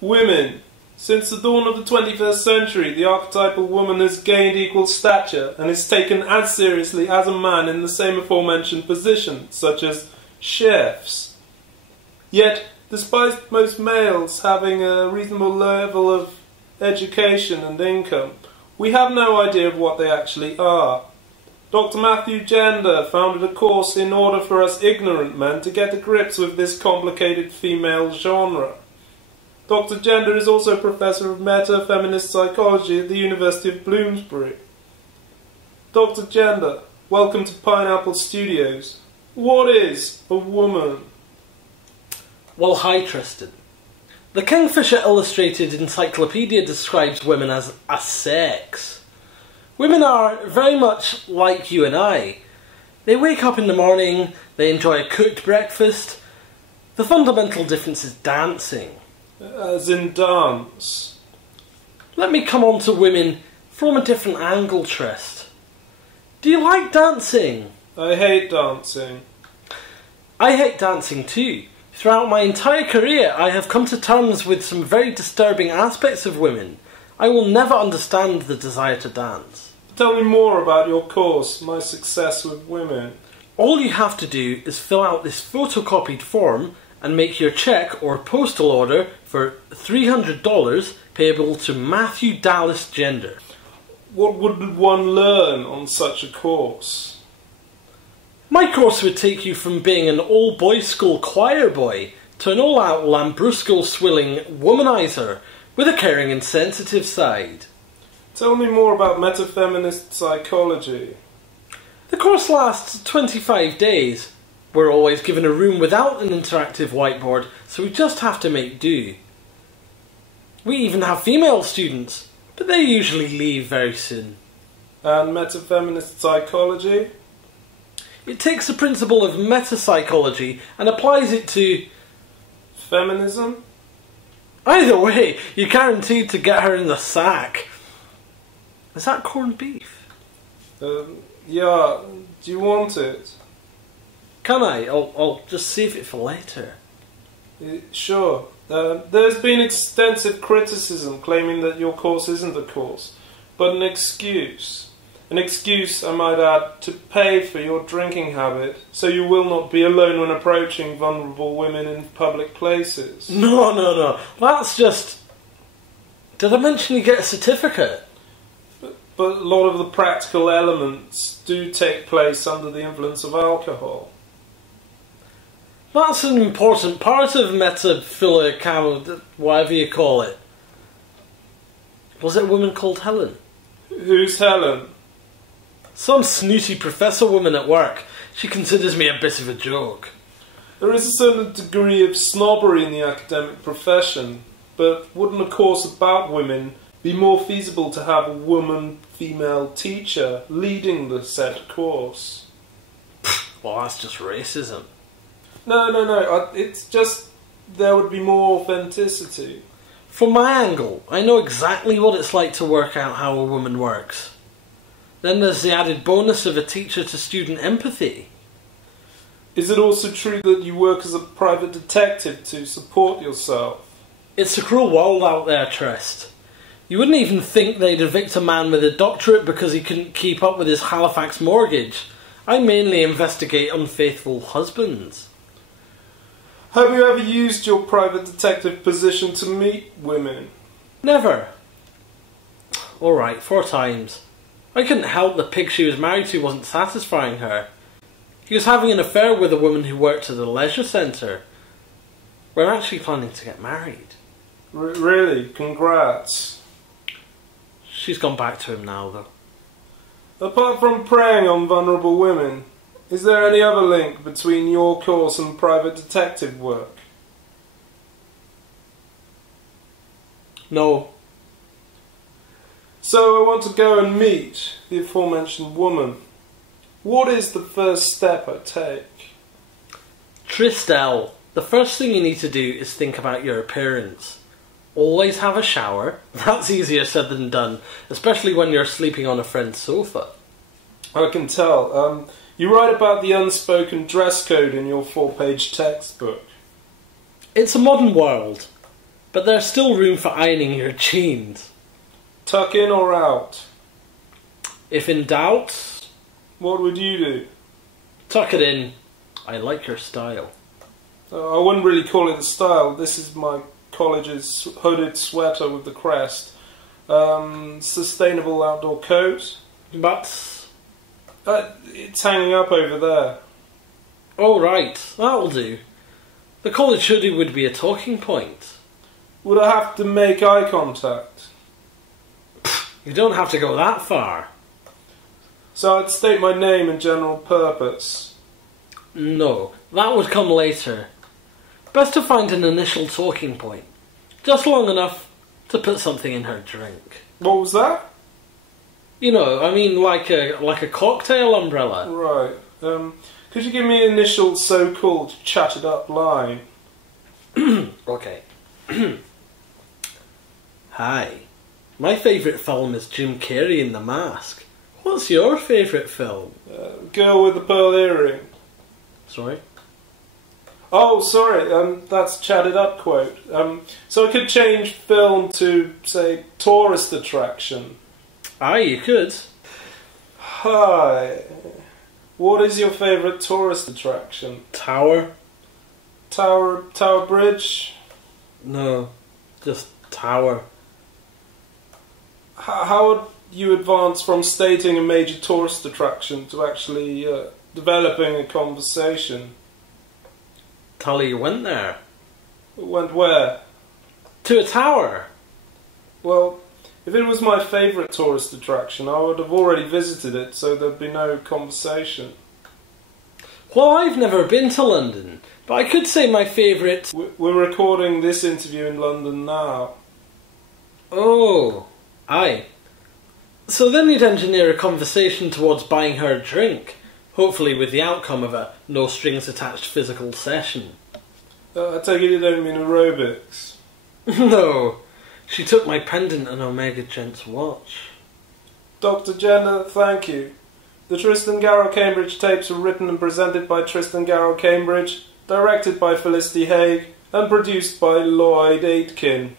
Women. Since the dawn of the 21st century, the archetypal woman has gained equal stature and is taken as seriously as a man in the same aforementioned positions, such as chefs. Yet, despite most males having a reasonable level of education and income, we have no idea of what they actually are. Dr. Matthew Gender founded a course in order for us ignorant men to get to grips with this complicated female genre. Dr. Gender is also Professor of Meta-Feminist Psychology at the University of Bloomsbury. Dr. Gender, welcome to Pineapple Studios. What is a woman? Well, hi Tristan. The Kingfisher Illustrated Encyclopedia describes women as a sex. Women are very much like you and I. They wake up in the morning, they enjoy a cooked breakfast. The fundamental difference is dancing. As in dance. Let me come on to women from a different angle, Trist. Do you like dancing? I hate dancing. I hate dancing too. Throughout my entire career, I have come to terms with some very disturbing aspects of women. I will never understand the desire to dance. Tell me more about your course, My Success with Women. All you have to do is fill out this photocopied form and make your cheque or postal order for $300 payable to Matthew Dallas Gender. What would one learn on such a course? My course would take you from being an all-boys school choir boy to an all-out lambrusco-swilling womanizer with a caring and sensitive side. Tell me more about meta-feminist psychology. The course lasts 25 days. We're always given a room without an interactive whiteboard, so we just have to make do. We even have female students, but they usually leave very soon. And meta-feminist psychology? It takes the principle of meta-psychology and applies it to feminism? Either way, you're guaranteed to get her in the sack. Is that corned beef? Yeah. Do you want it? Can I? I'll just save it for later. Sure. There's been extensive criticism claiming that your course isn't a course, but an excuse. An excuse, I might add, to pay for your drinking habit, so you will not be alone when approaching vulnerable women in public places. No. That's just... Did I mention you get a certificate? But a lot of the practical elements do take place under the influence of alcohol. That's an important part of Grrel-Cambridge, whatever you call it. Was it a woman called Helen? Who's Helen? Some snooty professor woman at work. She considers me a bit of a joke. There is a certain degree of snobbery in the academic profession, but wouldn't a course about women be more feasible to have a woman-female teacher leading the said course? Well, that's just racism. No. It's just there would be more authenticity. From my angle, I know exactly what it's like to work out how a woman works. Then there's the added bonus of a teacher-to-student empathy. Is it also true that you work as a private detective to support yourself? It's a cruel world out there, Trist. You wouldn't even think they'd evict a man with a doctorate because he couldn't keep up with his Halifax mortgage. I mainly investigate unfaithful husbands. Have you ever used your private detective position to meet women? Never. Alright, 4 times. I couldn't help the pig she was married to wasn't satisfying her. He was having an affair with a woman who worked at a leisure centre. We're actually planning to get married. Really? Congrats. She's gone back to him now, though. Apart from preying on vulnerable women, is there any other link between your course and private detective work? No. So I want to go and meet the aforementioned woman. What is the first step I take? Tristan, the first thing you need to do is think about your appearance. Always have a shower. That's easier said than done, especially when you're sleeping on a friend's sofa. I can tell. You write about the unspoken dress code in your 4-page textbook. It's a modern world. but there's still room for ironing your jeans. Tuck in or out? If in doubt, What would you do? tuck it in. I like your style. I wouldn't really call it a style. This is my college's hooded sweater with the crest. Sustainable outdoor coat. But, It's hanging up over there. oh right, that'll do. The college hoodie would be a talking point. Would I have to make eye contact? You don't have to go that far. So I'd state my name and general purpose. No, that would come later. Best to find an initial talking point. Just long enough to put something in her drink. What was that? You know, I mean like a cocktail umbrella. Right. Could you give me an initial so-called chatted up line? Okay. Hi. My favourite film is Jim Carrey in The Mask. What's your favourite film? Girl with the pearl earring. Sorry? Oh, sorry, that's chatted up quote. So I could change film to, say, tourist attraction. Aye, you could. Hi. What is your favourite tourist attraction? Tower? Tower Bridge? No, just tower. How would you advance from stating a major tourist attraction to actually developing a conversation? Tully went there. Went where? To a tower. Well, if it was my favourite tourist attraction, I would have already visited it, so there'd be no conversation. Well, I've never been to London, but I could say my favourite... We're recording this interview in London now. Oh, aye. So then you'd engineer a conversation towards buying her a drink, hopefully with the outcome of a no-strings-attached physical session. I take it you don't mean aerobics. No, she took my pendant and Omega Gent's watch. Dr. Jenner, thank you. The Tristan Garrel-Cambridge tapes were written and presented by Tristan Garrel-Cambridge, directed by Felicity Haig, and produced by Lloyd Aitken.